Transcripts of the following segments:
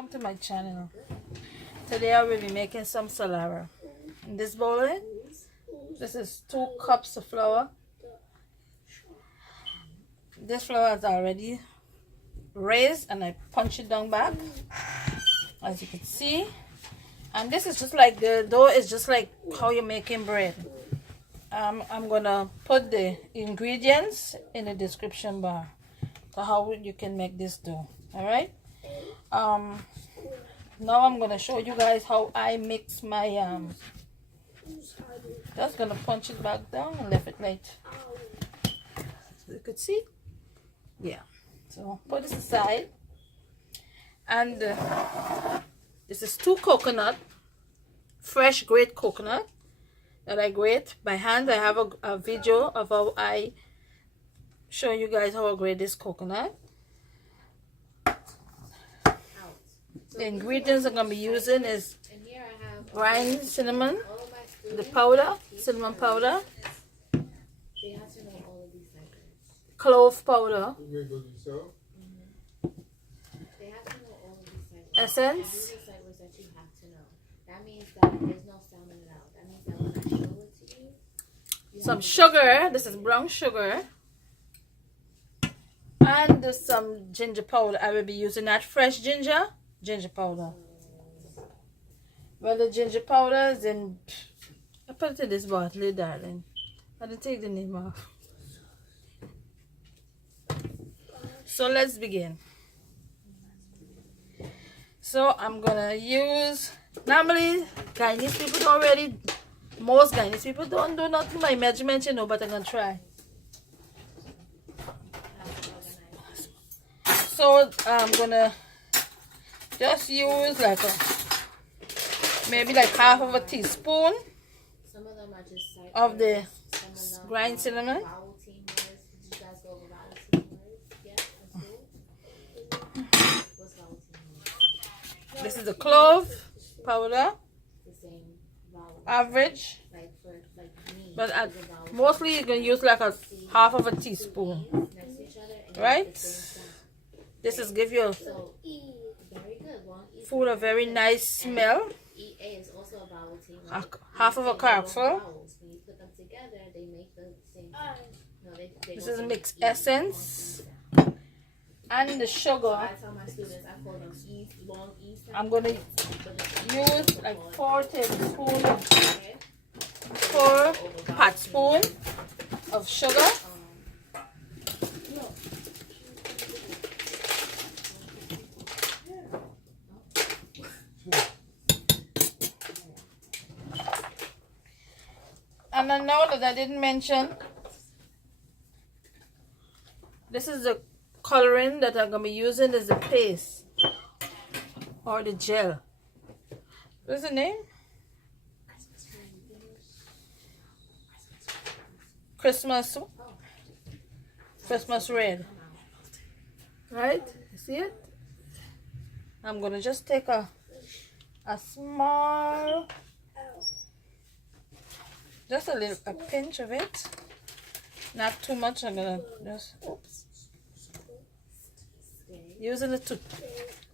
Welcome to my channel. Today I will be making some salara. In this bowl, this is 2 cups of flour. This flour is already raised and I punch it down back, as you can see. And this is just like the dough is just like how you're making bread. I'm gonna put the ingredients in the description bar for how you can make this dough. All right. Now I'm gonna show you guys how I mix my just gonna punch it back down and left it light, so you could see. Yeah, so put this aside. And this is 2 coconut, fresh grate coconut that I grate by hand. I have a video of how I show you guys how I grate this coconut. The ingredients I'm going to be using is ground cinnamon, the powder, cinnamon powder, clove powder, essence, some sugar, this is brown sugar, and some ginger powder. I will be using that fresh ginger powder. Well, the ginger powder is in, I put it in this bottle, darling. I didn't take the name off. So let's begin. So I'm gonna use, normally Guyanese people don't really, most Guyanese people don't do nothing by measurement, you know, but I'm gonna try. So I'm gonna just use like maybe like half of a teaspoon of the ground cinnamon. This is the clove powder, average, but mostly you're gonna use like a half of a teaspoon, right? This is give your food a very nice smell. Half of a cupful. This is mixEssence. And the sugar, I'm going to use like 4 tablespoons, 4 pot spoon of sugar. And I know that I didn't mention, this is the coloring that I'm going to be using, is the paste or the gel. What's the name? Christmas red. Right? You see it? I'm going to just take a small, just a pinch of it. Not too much. I'm going to just, oops. Using a toothpick.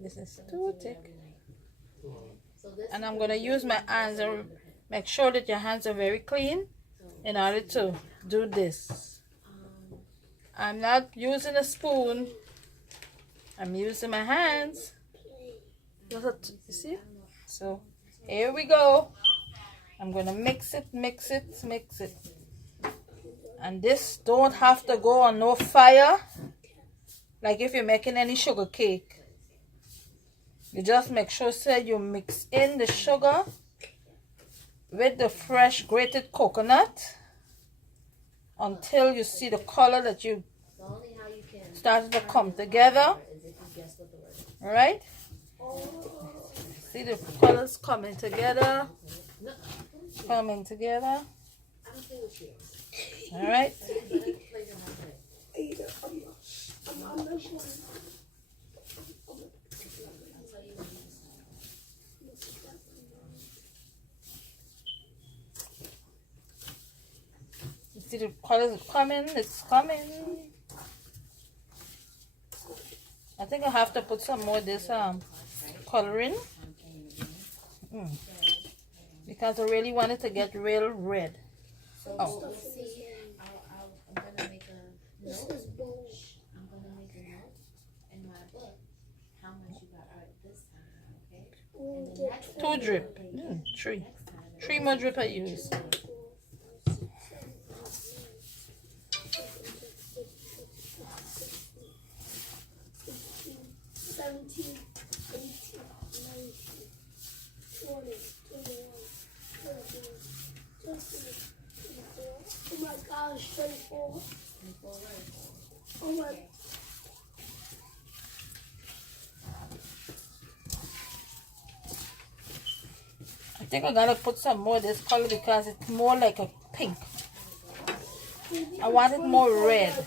This is too thick. And I'm going to use my hands and make sure that your hands are very clean in order to do this. I'm not using a spoon. I'm using my hands. You see? So here we go. I'm gonna mix it. And this don't have to go on no fire, like if you're making any sugar cake. You just make sure you mix in the sugar with the fresh grated coconut until you see the color that you started to come together. All right, see the colors coming together. All right. see the colors coming. It's coming. I think I have to put some more of this coloring. Because I really want it to get real red. So oh. we'll see. I'm gonna make a note. I'm gonna make a note in my book how much you got out this time, okay? And then next time, 2 drip. 3. 3 more drip I use. Oh my gosh, 24. 24 Oh my. I think I gotta put some more of this color because it's more like a pink. I want it more red.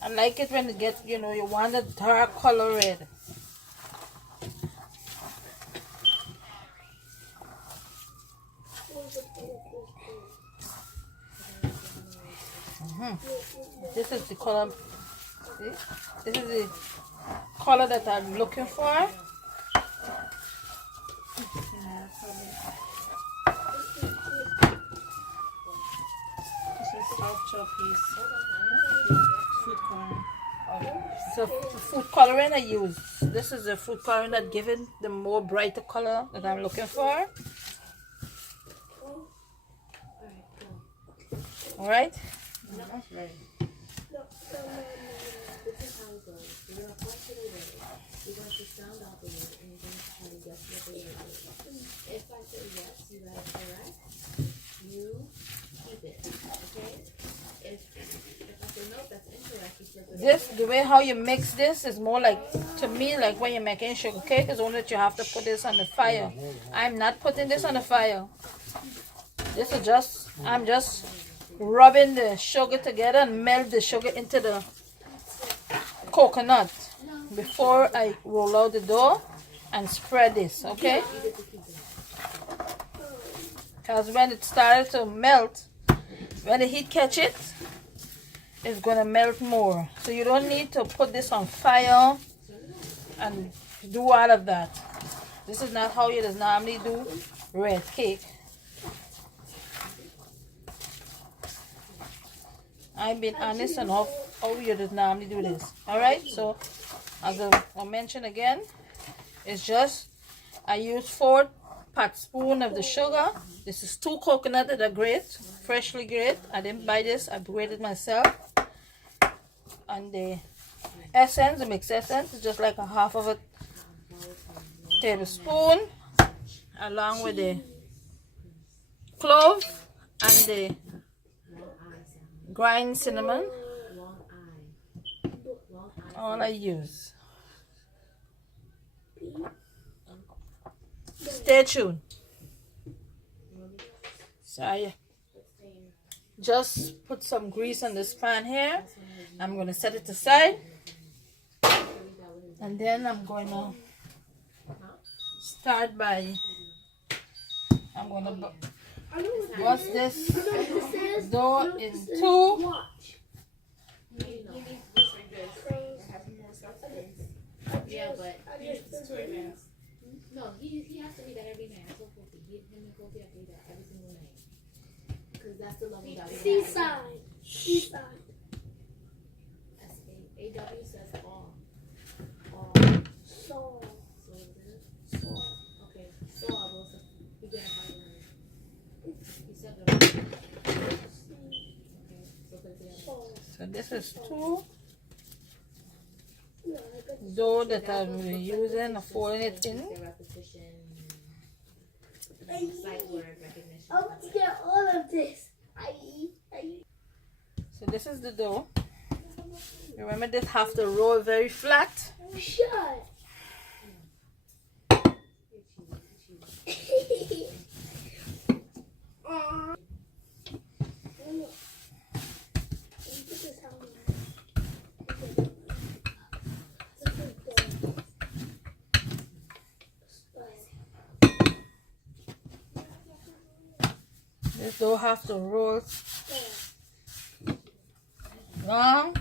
I like it when it gets, you know, you want a dark color red. This is the color. See? This is the color that I'm looking for. So food coloring I use. This is the food coloring that given the more brighter color that I'm looking for. All right. This is how it goes. You're gonna flush it away. You're going to sound out the word, and you're going to try to guess what the word is. If I say yes, you got it correct. You keep it. Okay. If I say no, that's incorrect. You flip it. This, the way how you mix this is more like, to me, like when you're making sugar cake, is only that you have to put this on the fire. I'm not putting this on the fire. This is just, I'm just rubbing the sugar together and melt the sugar into the coconut before I roll out the dough and spread this, okay? Because when it started to melt, when the heat catch it, it's gonna melt more. So you don't need to put this on fire and do all of that. This is not how you just normally do red cake. I've been honest on how you just normally do this. Alright, so as I mentioned again, it's just I use 4 pot spoon of the sugar. This is 2 coconut that are grate, freshly grated. I didn't buy this, I grated myself. And the essence, the mixed essence, is just like a half of a tablespoon, along with the clove and the grind cinnamon. All I use. Stay tuned. So I just put some grease on this pan here. I'm going to set it aside. And then I'm going to start by, I'm going to bust this dough in 2. Yeah, but no, he has to be that every night. So Kofi, him and Kofi have to be that every single night. Because that's the level that we have. Seaside. Seaside. AW says all. All. So. So is it? So. Okay. So I will begin a high word. You said the right. Okay. So continue. So this is 2 dough that I'm using, I'm folding it in. Repetition. Sight word recognition. I want to get all of this. So this is the dough. Remember, this have to roll very flat. Shut. This don't have to roll long.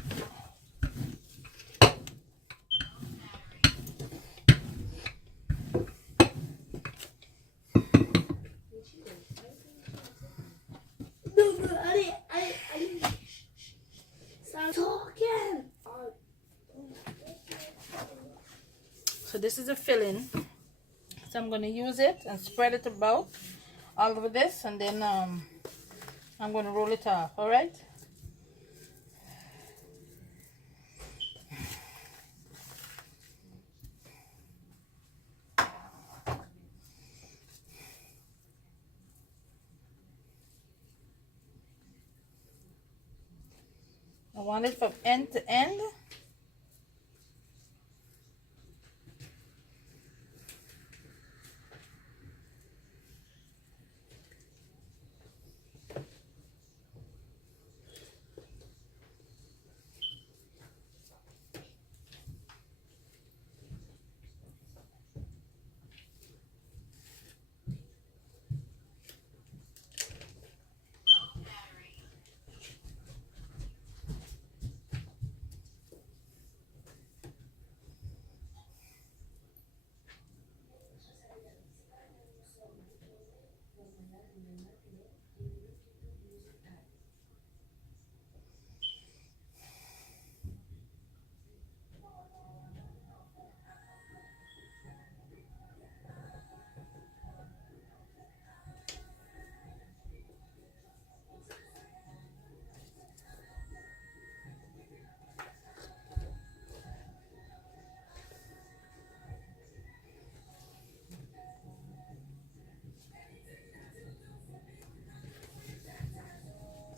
No, I didn't. Stop talking. So this is the filling. So I'm gonna use it and spread it about all over this, and then I'm gonna roll it off. All right. I want it from end to end.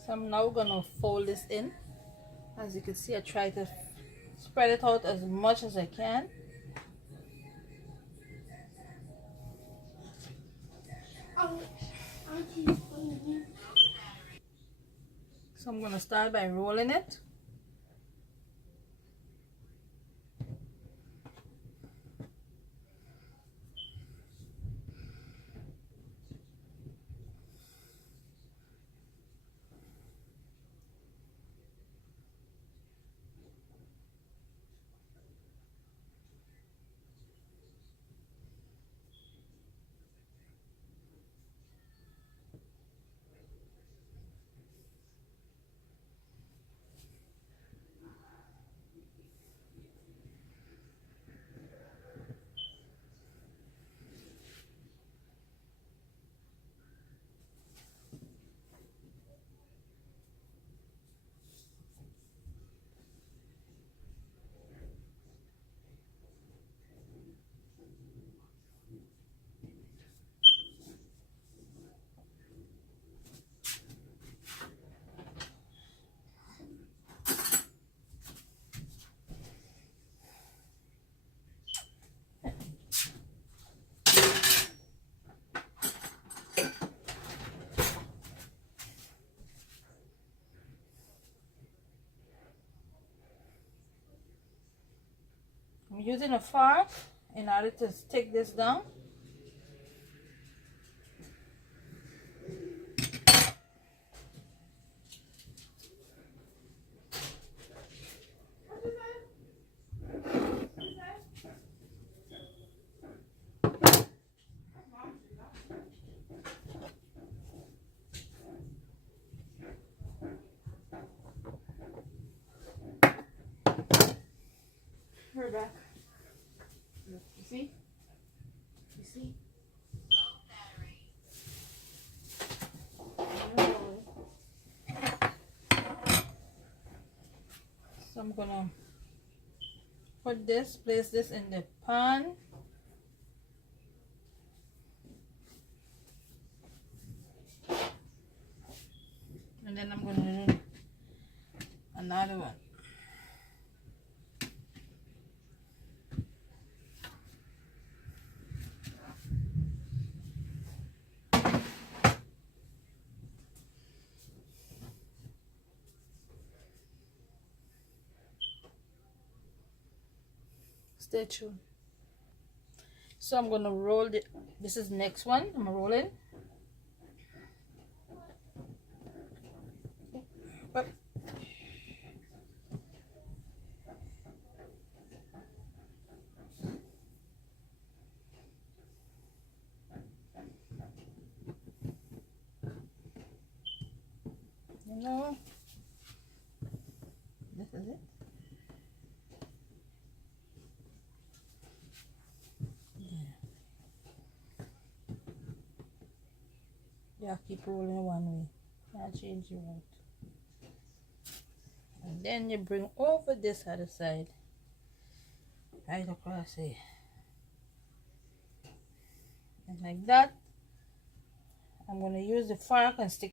So I'm now gonna fold this in. As you can see, I try to spread it out as much as I can. So I'm gonna start by rolling it. I'm using a fork in order to stick this down. We're back. You see? You see? So I'm gonna place this in the pan. And then I'm gonna do another one. Stay tuned. So I'm gonna roll this is the next one. I'm rolling. No. This is it. Yeah, keep rolling one way. Now change your route. And then you bring over this other side. Right across here. And like that, I'm going to use the fork and stick